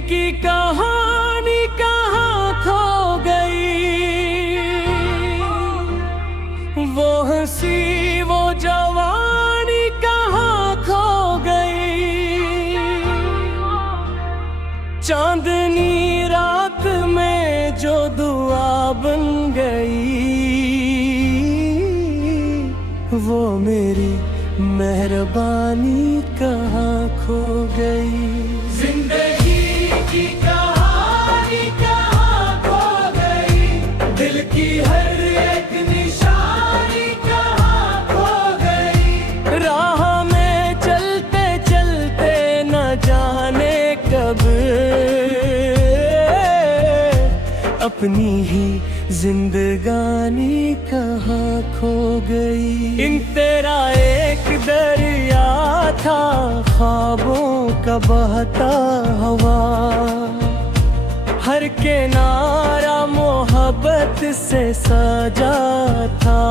की कहानी कहाँ खो गई, वो हंसी वो जवानी कहाँ खो गई। चांदनी रात में जो दुआ बन गई, वो मेरी मेहरबानी कहाँ खो गई। जिंदगी की कहानी कहाँ खो गई, दिल की हर एक निशानी कहाँ खो गई। राह में चलते चलते न जाने कब अपनी ही जिंदगानी कहाँ खो गई। इन तेरा एक दरिया था, ख्वाबों का बहता हवा, हर किनारा मोहब्बत से सजा था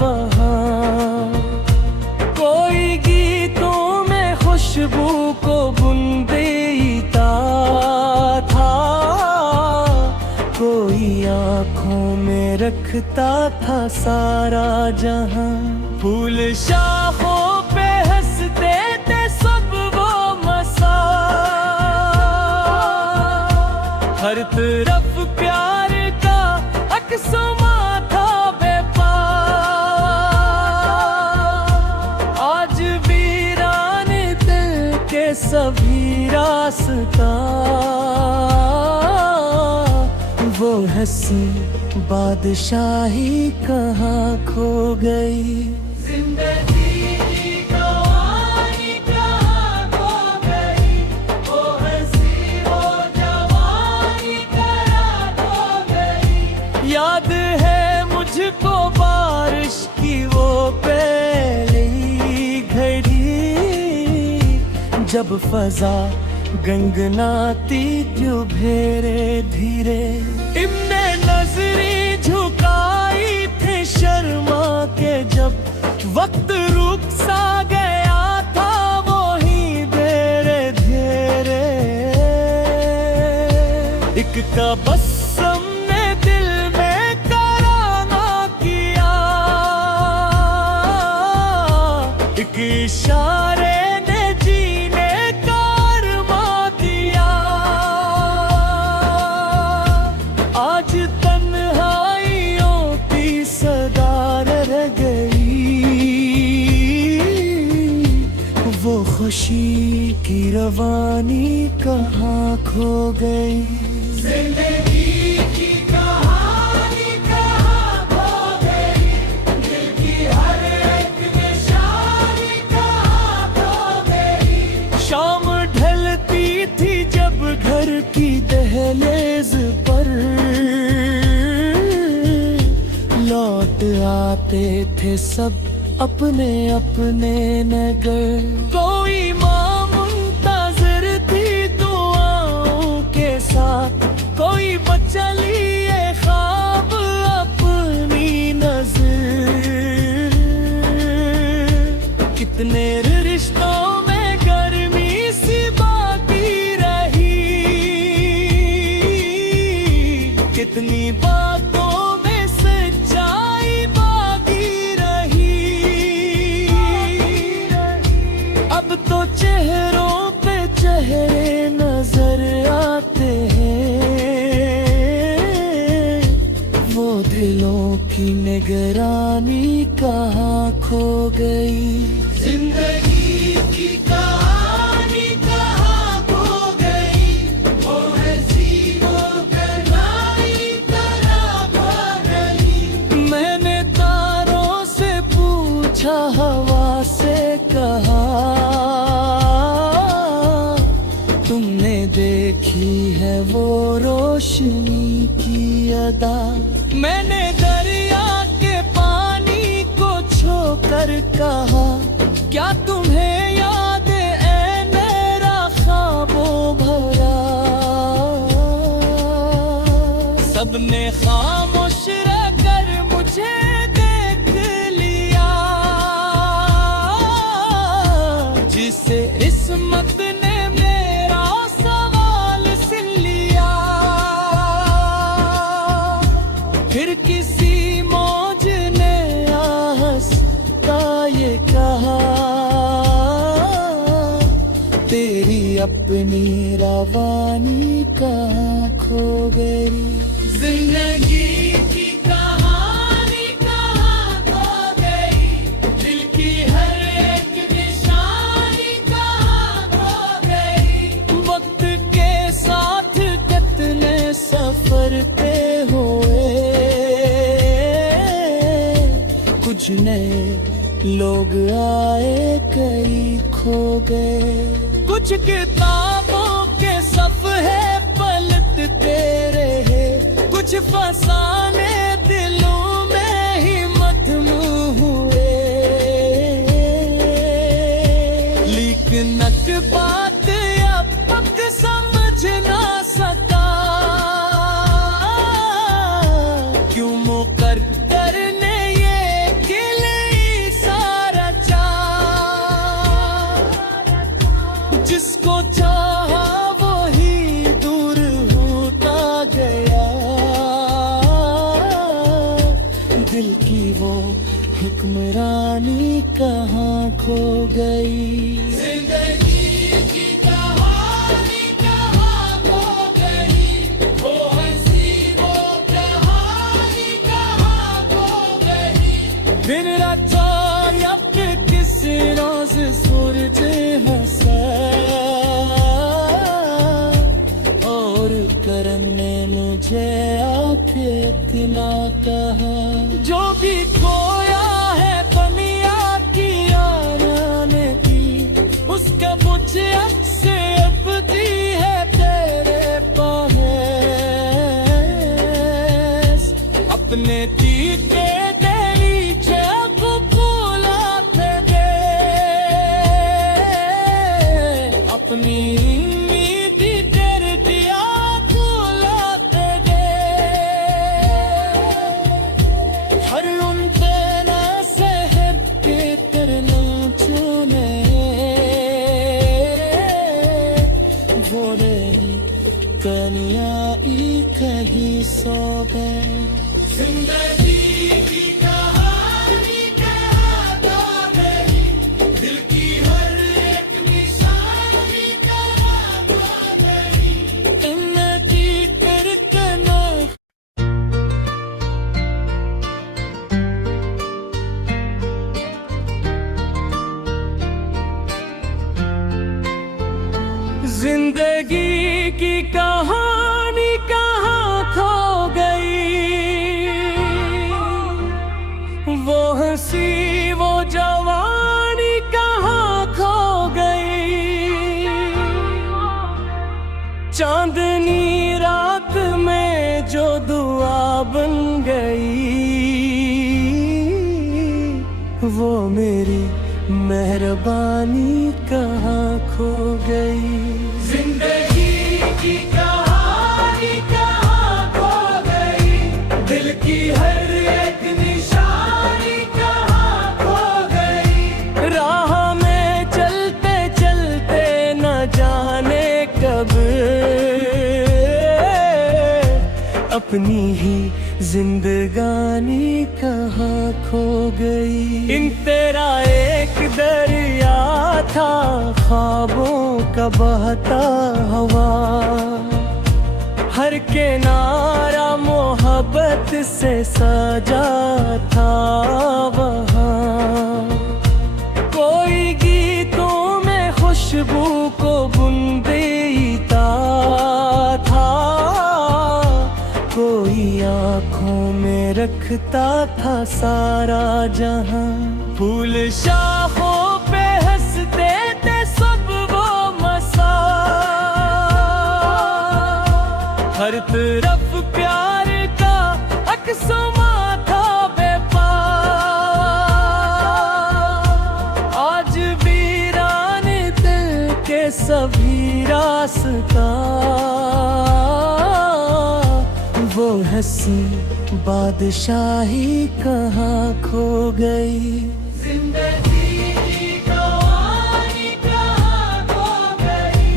वहाँ। कोई गीतों में खुशबू को बुनदेता था, कोई आँखों में रखता था सारा जहां। फूल शाखों पे हंसते थे सब वो मसा, हर तरफ प्यार का अक्समा था बेपार। आज वीरान दिल के सभी रास्ता, वो हंसी बादशाही कहाँ खो गई। जिंदगी की कहानी कहाँ खो गई, वो हंसी वो जवानी कहाँ खो गई। याद है मुझको बारिश की वो पहली घड़ी, जब फजा गंगनाती जो भेरे धीरे। इमने नजरी झुकाई थे शर्मा के, जब वक्त रुक सा गया था वो ही धीरे धीरे। एक तबस्सुम ने दिल में कराना किया, एक इशारे खुशी की रवानी कहाँ खो गई। जिंदगी की कहानी कहाँ खो गई, दिल की हर एक निशानी कहाँ खो गई। शाम ढलती थी जब घर की दहलीज पर, लौट आते थे सब अपने अपने नगर। कोई माँ मुंतज़िर थी दुआओं के साथ, कोई बच्चा लिए ख्वाब अपनी नजर। कितने रिश्तों में गर्मी सी बाकी रही, कितनी बातों में सच्चाई बाकी रही। अब तो चेहरों पे चेहरे नजर आते हैं, वो दिलों की निगरानी कहाँ खो गई। जिंदगी की कहानी कहाँ खो गई, वो हंसी वो कलाई कहाँ खो गई। मैंने तारों से पूछा, हवा से कहा, तुमने देखी है वो रोशनी की अदा। मैंने दरिया के पानी को छोकर कहा, क्या तुम्हें याद है मेरा ख्वाबों भरा। सबने खामोश रहकर मुझे देख लिया, जिसे इस्मत ने मेरा सवाल फिर किसी मौज ने हंसता ये कहा, तेरी अपनी रवानी कहाँ खो गई। जिंदगी की कहानी कहाँ खो गई, दिल की हर एक निशानी कहाँ खो गई। वक्त के साथ कितने सफर पे हुए, कुछ नए लोग आए कई खो गए। कुछ किताबों के सफ़े पलटते रहे, कुछ फसाने दिलों में ही मधुम हुए। लेकिन नक बात अब तक समझ ना सका, क्यों मुकद्दर ने ये किले सारा जिसको चाहा वही दूर होता गया। दिल की वो हुक्मरानी कहाँ खो गई। जिंदगी की कहानी कहाँ खो गई, वो हंसी वो कहानी कहाँ खो गई। दिन रात अब किस रोज सूरज हंसा, और करने मुझे आके इतना कहा। जो भी खोया है दुनिया की आने की, उसका मुझे से अब दी है तेरे पास। अपने तीते तेरी को बुलाते दे, अपनी उम्मीद तेरे दिया बुलाते दे। हर उन तेरा शहर के तरनम चुने, वो रही कनियाई कहीं सो गए। जिंदगी की कहानी कहाँ खो गई, दिल की हर एक निशानी कहाँ खो गई। इनकी करकना जिंदगी की कहानी कहाँ खो गई, वो हंसी वो जवानी कहाँ खो गई। चांदनी रात में जो दुआ बन गई, वो मेरी मेहरबानी कहाँ खो गई। जिंदगी की कहानी कहाँ खो गई, दिल की हर एक निशानी कहाँ खो गई। राह में चलते चलते न जाने कब अपनी ही जिंदगानी कहाँ खो गई। इन तेरा एक दरिया था ख्वाबों का बहता हवा, हर किनारा मोहब्बत से सजा था वहाँ। कोई गीतों में खुशबू को बुनदेता था, कोई आँखों में रखता था सारा जहां। फूल शाखों पे हंसते थे सब वो मसा, हर तरफ प्यार का अक्समा था बेपार। आज वीरान दिल के सभी रास्ता, वो हंसी बादशाही कहाँ खो गई। जिंदगी की कहानी कहाँ खो गई,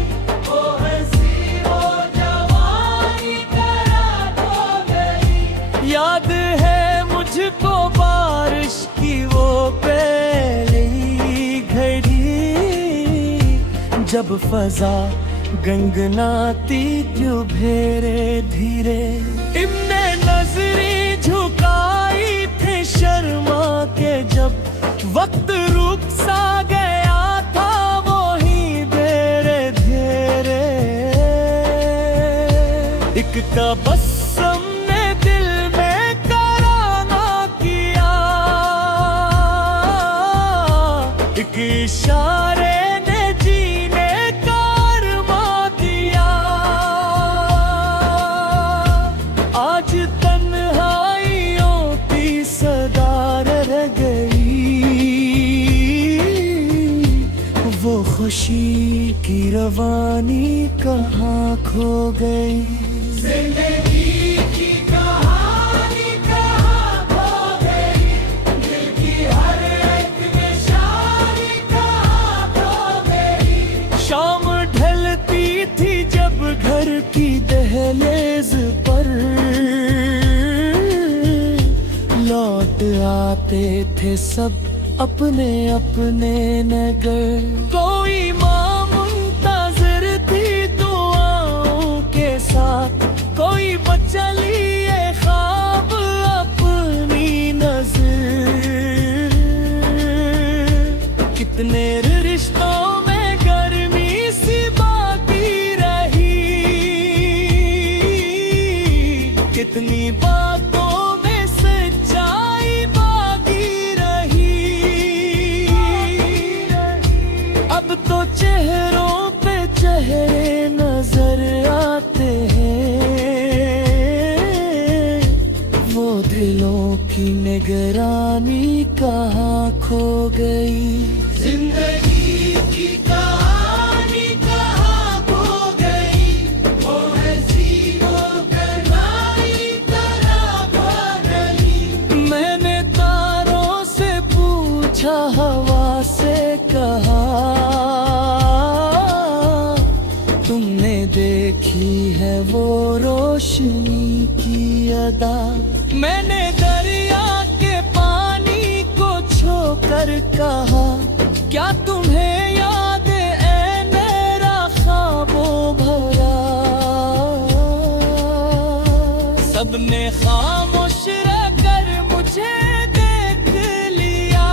वो हंसी वो जवानी कहाँ खो गई। याद है मुझको बारिश की वो पहली घड़ी, जब फजा गंगनाती क्यों भेरे धीरे। इमने नजरें झुकाई थे शर्मा के, जब वक्त रुक सा गया था वो ही धीरे धीरे। एक तबस्सुम ने दिल में कराना किया, एक इशारे ने जीने का अरमा दिया। आज तन्हाइयों की सदा रह गई, वो खुशी की रवानी कहाँ खो गई। जिंदगी की कहानी कहाँ खो गई, दिल की हर एक निशानी कहाँ खो गई। शाम ढलती थी जब घर की दहलीज पर, लौट आते थे सब अपने अपने नगर। कोई माँ मुंतज़िर थी दुआओं के साथ, कोई बच्चा लिए ख्वाब अपनी नजर। कितने रिश्तों में गर्मी सी बाकी रही, कितनी बातों में सच्चाई बाकी रही। अब तो चेहरों पे चेहरे नजर आते हैं, वो दिलों की निगरानी कहाँ खो गई। जिंदगी की कहानी कहाँ खो गई, वो हसीनों कनाई कहाँ खो गई। मैंने तारों से पूछा, हवा से कहा, तुमने देखी है वो रोशनी की अदा। मैंने दरिया के पानी को छोकर कहा, क्या तुम्हें याद है मेरा ख्वाबों भरा। सबने खामोश रहकर मुझे देख लिया,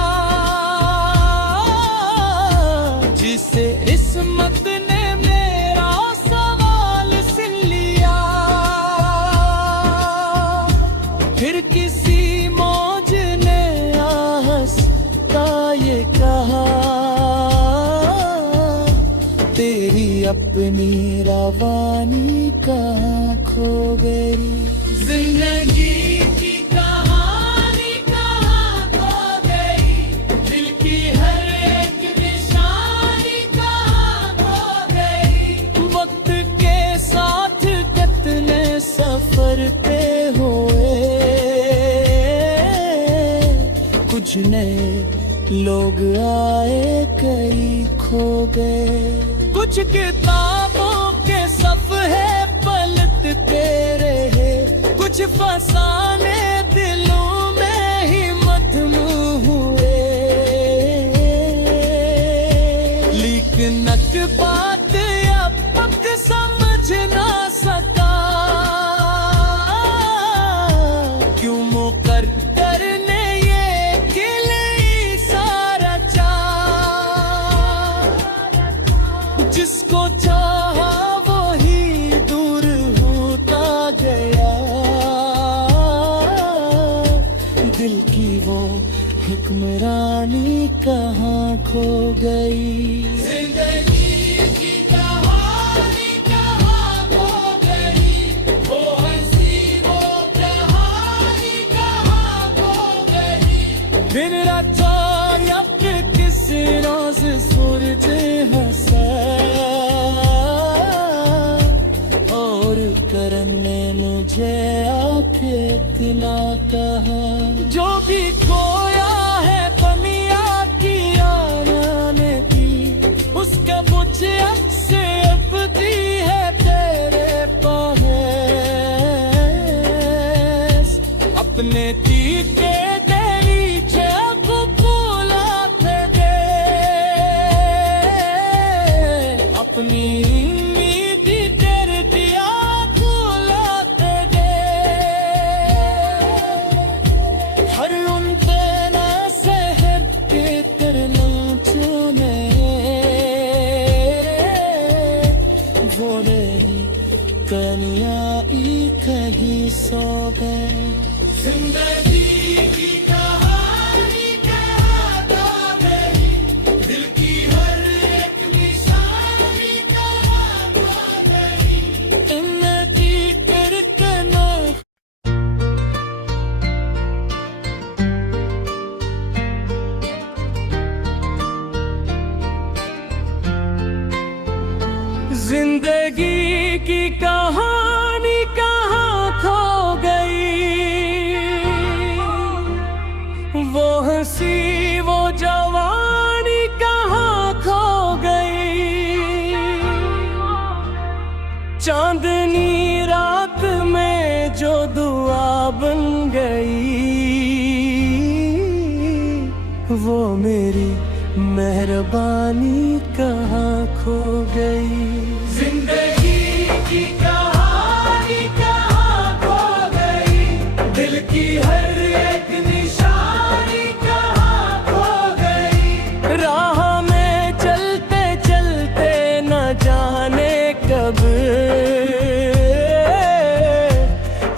जिसे इस्मत ने मेरा सवाल सुन लिया। फिर किसी मौज ने हंसता ये कहा, तेरी अपनी रवानी कहाँ खो गई। जिंदगी की कहानी कहाँ खो गई, दिल की हर एक निशानी कहाँ खो गई। वक्त के साथ कितने सफर तय हुए, कुछ नए लोग आए कई खो गए। कुछ किताबों के सफ़े पलटते रहे, कुछ फसाने दिलों में ही मधुम हुए। लेकिन एक बात अब तक समझ ना सका, क्यों मुक़द्दर ने ये किले सारा जिसको चाहा वो ही दूर होता गया। दिल की वो हुक्मरानी कहाँ खो गई। जिंदगी की कहानी कहाँ खो गई, वो हंसी वो कहानी कहाँ खो गई। दिन रात अब किस रोज सूरज हंसा, और करने मुझे आके इतना कहा। जो भी खोया है दुनिया की आने की, उसका मुझे से अपनी है तेरे पास। अपने तीके देवीचे कुपुलात दे अपनी उम्मीदी तेरे दिया कुलात दे हर उनते ना सहर इतर नूचने वो रही कनिया कहीं सो गए जिंदगी की कहानी कहता गई दिल की हर एक निशानी कहता गई इनकी करकना जिंदगी की कहानी कहाँ खो गई वो हंसी वो जवानी कहाँ खो गई चांदनी रात में जो दुआ बन गई वो मेरी मेहरबानी कहाँ खो गई जिंदगी की कहानी कहाँ खो गई दिल की हर एक निशानी कहाँ खो गई राह में चलते चलते न जाने कब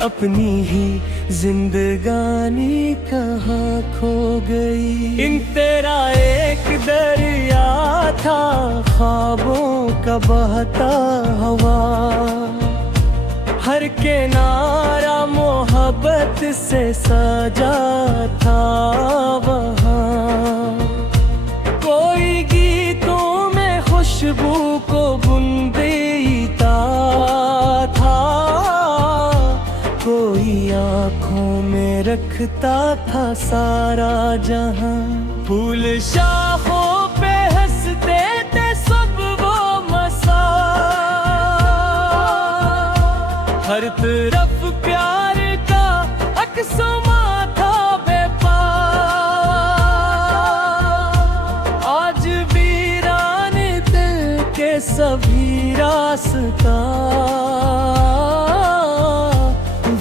अपनी ही जिंदगानी कहाँ खो गई इन तेरा एक दरिया था ख्वाबों का बहता हवा हर किनारा मोहब्बत से सजा था वहाँ कोई गीतों में खुशबू को बुनदेता था कोई आँखों में रखता था सारा जहां फूल शाखों पे हंसते थे सब वो मसा हर तरफ प्यार का अक्समा था बेपार आज वीरान दिल के सभी रास्ता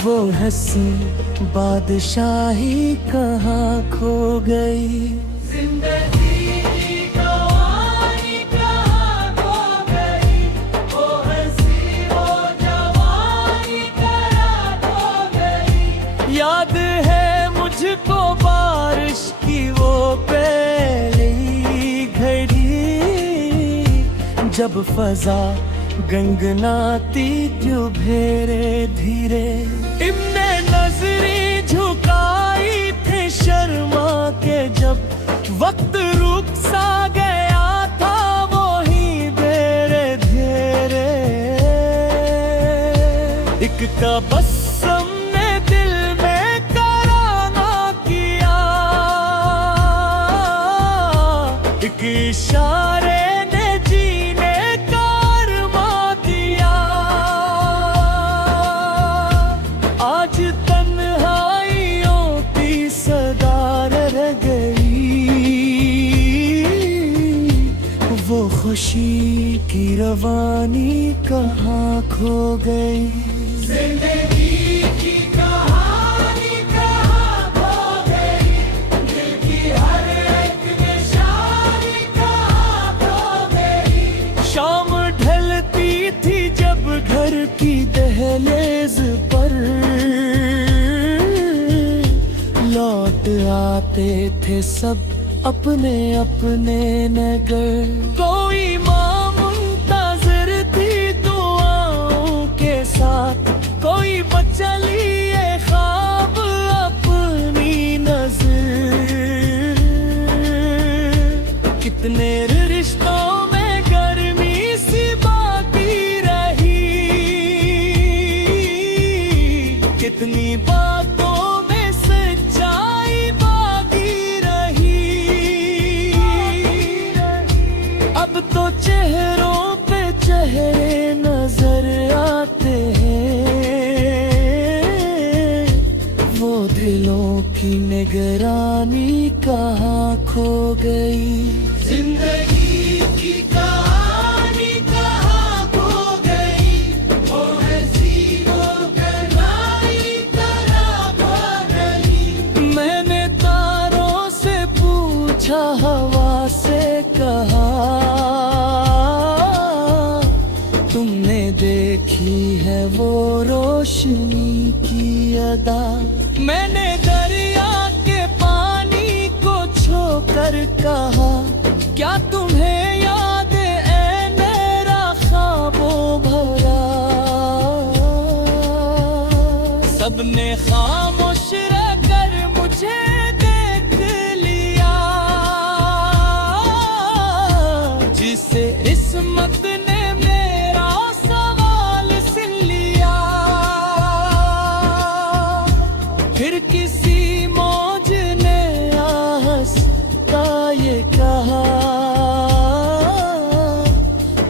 वो हंसी बादशाही कहाँ खो गई जिंदगी की कहानी कहाँ खो गई वो हंसी वो जवानी कहाँ खो गई याद है मुझको बारिश की वो पहली घड़ी जब फजा गंगनाती जो भेरे धीरे इमने नजरी झुकाई थे शर्मा के जब वक्त रुक सा गया था वो ही बेरे धेरे एक तबस्सुम ने दिल में कराना किया एक इशारे ने जीने का अरमा दिया आज तन्हाइयों की सदार रह गई वो खुशी की रवानी कहाँ खो गई जिंदगी की कहानी कहाँ खो गई दिल की हर एक निशानी कहाँ खो गई शाम ढलती थी जब घर की दहलीज पर लौट आते थे सब अपने अपने नगर कोई माँ मुंतज़िर थी दुआओं के साथ कोई बच्चा लिए ख्वाब अपनी नजर कितने रिश्तों में गर्मी सी बाकी रही कितनी बातों में सच्चाई बाकी रही अब तो चेहरों पे चेहरे नजर आते हैं की निगरानी कहाँ खो गई। जिंदगी की कहानी कहाँ खो गई। वो हंसी वो कनाई तरह खो गई। मैंने तारों से पूछा, हवा से कहा, तुमने देखी है वो रोशनी की अदा। मैंने दरिया के पानी को छोकर कहा, क्या तुम्हें याद है मेरा ख्वाबों भरा। सबने खामोश रहकर मुझे देख लिया, जिसे इस्मत ने मेरा सवाल सुन लिया। फिर किसी मौज ने हंसता ये कहा,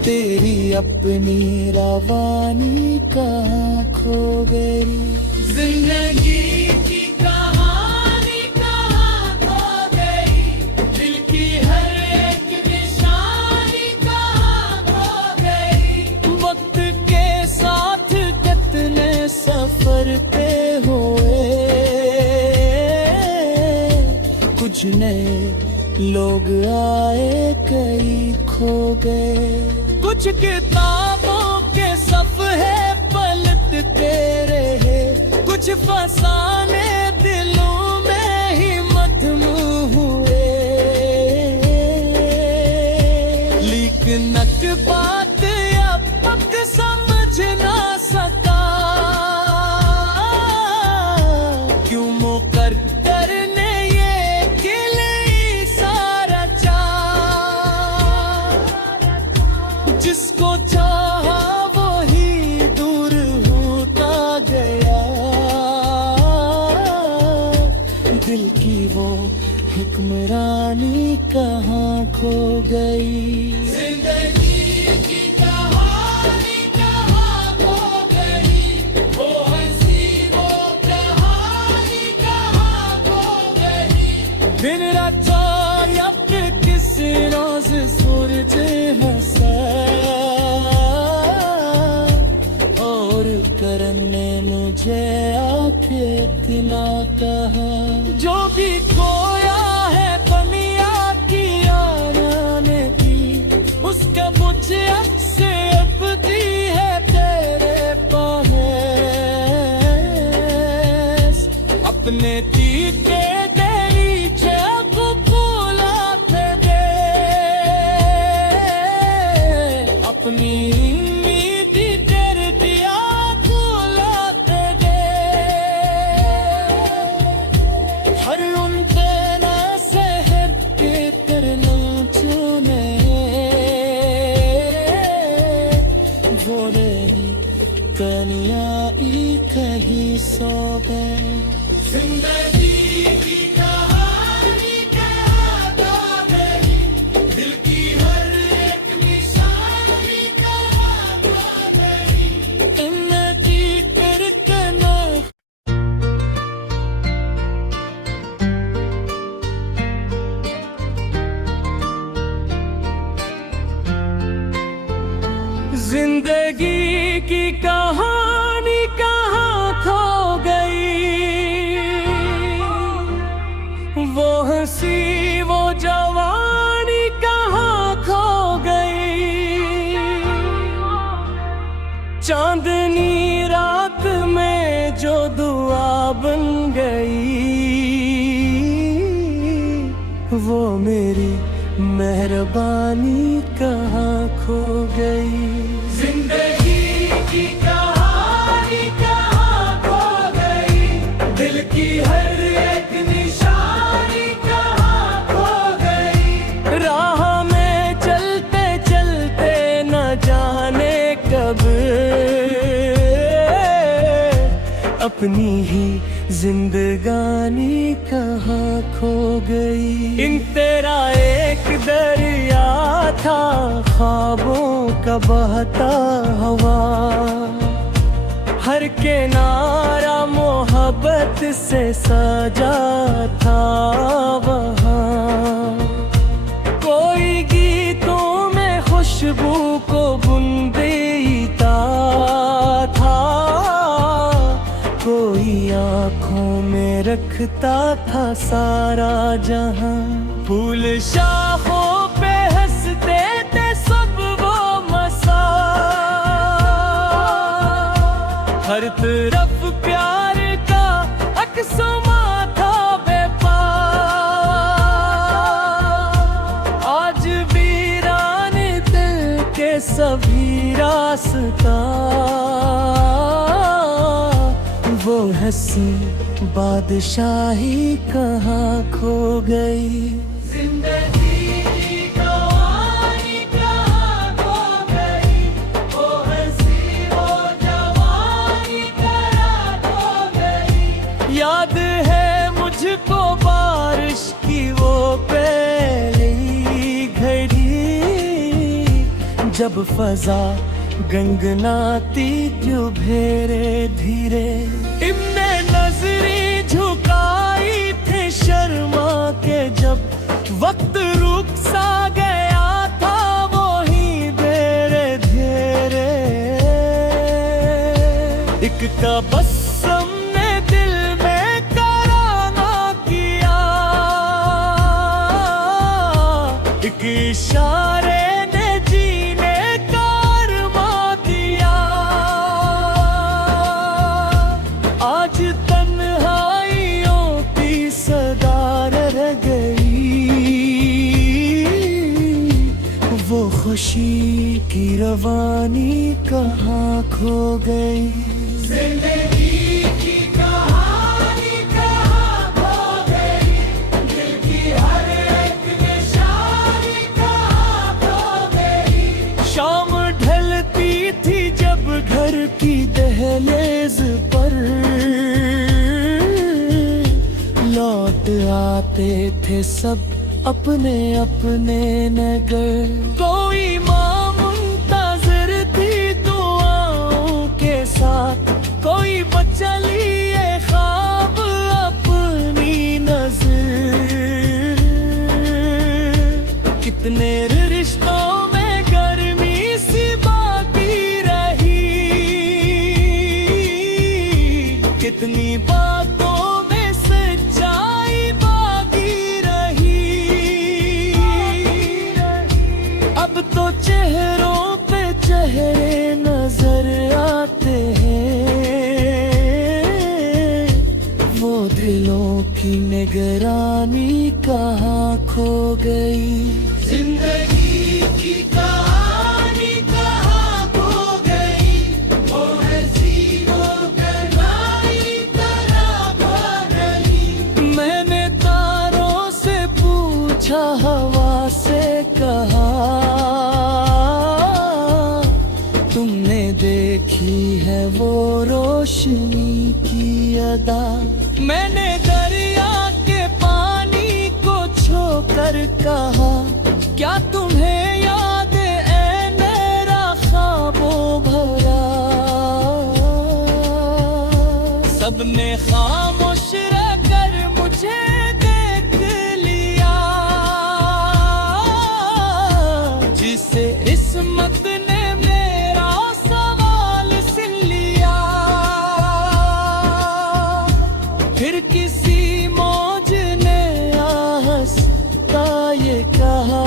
तेरी अपनी रवानी कहाँ खो गई। जिंदगी की कहानी कहाँ खो गई। दिल की हर एक निशानी कहाँ खो गई। वक्त के साथ कितने सफर पे हुए, कुछ नए लोग आए कई खो गए। कुछ किताबों के सफ़े पलटते रहे, कुछ फसाने दिलों में ही मधुम हुए। लेकिन बात अब तक समझ ना सका, क्यों मुकद्दर ने ये किले सारा जिसको चाहा वही दूर होता गया। दिल की वो हुक्मरानी कहाँ खो गई। जिंदगी की कहानी कहाँ खो गई। वो हंसी वो कहानी कहाँ खो गई। दिन रात अब किस रोज सूरज हंसा, और करने मुझे आके इतना कहा। जो भी खोया है दुनिया की आने की, उसका मुझे से अब दी है तेरे पास। अपने तीखे अपनी उम्मीद कर दिया खुलाते दे। हर उन तेरा शहर के करना चुने, वो रही कनिया कहीं सो गए। जिंदगी की कहानी कहाँ खो गई। दिल की हर एक निशानी कहाँ खो गई। इनकी करकना जिंदगी की कहानी कहाँ खो गई। वो हंसी वो जवानी कहाँ खो गई। चांदनी रात में जो दुआ बन गई, वो मेरी मेहरबानी कहाँ खो गई। जिंदगी की कहानी कहाँ खो गई। दिल की हर एक निशानी कहाँ खो गई। राह में चलते चलते न जाने कब अपनी ही जिंदगानी कहाँ खो गई। इन तेरा एक दरिया था ख्वाबों का बहता हवा, हर किनारा मोहब्बत से सजा था वहाँ। कोई गीतों में खुशबू को बुंदेता था, कोई आँखों में रखता था सारा जहां। फूल शाखों पे हंसते थे सब वो मसा, हर तरफ प्यार का अक्समा था बेपार। आज वीरान दिल के सभी रास्ता, वो हंसी बादशाही कहाँ खो गई। जिंदगी की कहानी कहाँ खो गई, वो हंसी वो जवानी कहाँ खो गई। याद है मुझको बारिश की वो पहली घड़ी, जब फजा गंगनाती क्यों भेरे धीरे। इमने नजरें झुकाई थे शर्मा के, जब वक्त रुक सा गया था वो ही धीरे धीरे। एक तबस्सुम ने दिल में कराना किया, एक इशारे ने जीने का अरमा दिया। आज तन्हाइयों की सदार रह गई, वो खुशी की रवानी कहाँ खो गई। जिंदगी की कहानी कहाँ खो गई, दिल की हर एक निशानी कहाँ खो गई। शाम ढलती थी जब घर की दहलीज पर, लौट आते थे सब अपने अपने नगर। कोई माँ मुंतज़िर थी दुआओं के साथ, कोई बच्चा लिए ख्वाब अपनी नजर। कितने रिश्तों में गर्मी सी बाकी रही, कितनी बातों में सच्चाई बाकी रही। अब तो चेहरों पे चेहरे नजर आते हैं, वो दिलों की निगरानी कहाँ खो गई। जिंदगी की कहानी कहाँ खो गई, वो हंसी वो कनाई कहाँ खो गई। मैंने तारों से पूछा, हवा से कहा, तुमने देखी है वो रोशनी की अदा। मैंने दरिया के पानी को छोकर कहा, क्या तुम्हें याद है मेरा ख्वाबों भरा। सबने खामोश रहकर मुझे देख लिया, जिसे इस्मत ने मेरा सवाल सुन लिया। फिर किसी मौज ने हंसता ये कहा,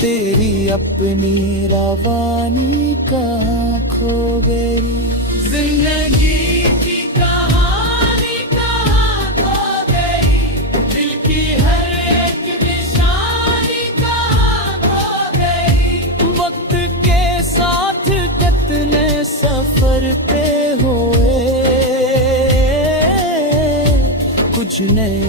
तेरी अपनी रवानी कहाँ खो गई। जिंदगी की कहानी कहाँ खो गई, दिल की हर एक निशानी कहाँ खो गई। वक्त के साथ कितने सफर तय हुए, कुछ नए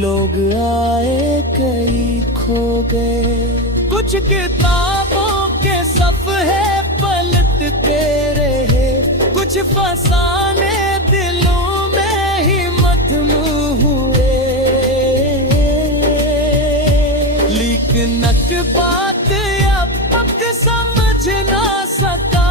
लोग आए कई खो गए। कुछ किताबों के सफ़े पलटते रहे, कुछ फसाने दिलों में ही मधमू हुए। लेकिन बात अब तक समझ ना सका,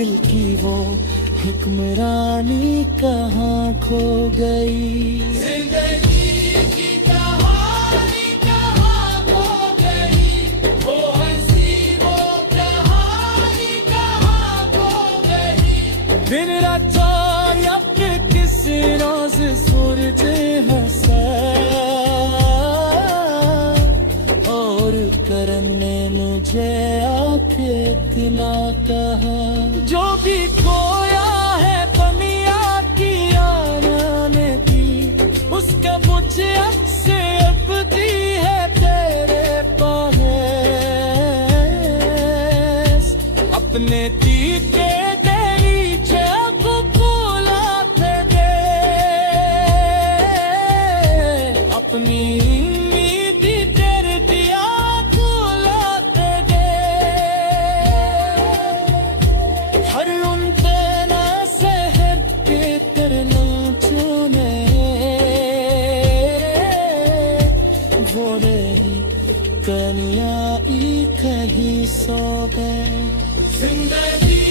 दिल की वो हुक्मरानी कहाँ खो गई। जिंदगी की कहानी कहाँ खो गई, वो हंसी वो कहानी कहाँ खो गई। दिन रात अपने किस रोज सूरज हंसा और करने मुझे आके इतना कहा। जो भी खोया है दुनिया की आने की, उसका मुझे से अब दी है तेरे पास। अपने तीते तेरी छाप फूलाते दे, अपनी उम्मीद तेरे दिया फूलाते दे। हर उनके ना शहर के करना चुने, वो रही कनिया कहीं सो गए। जिंदगी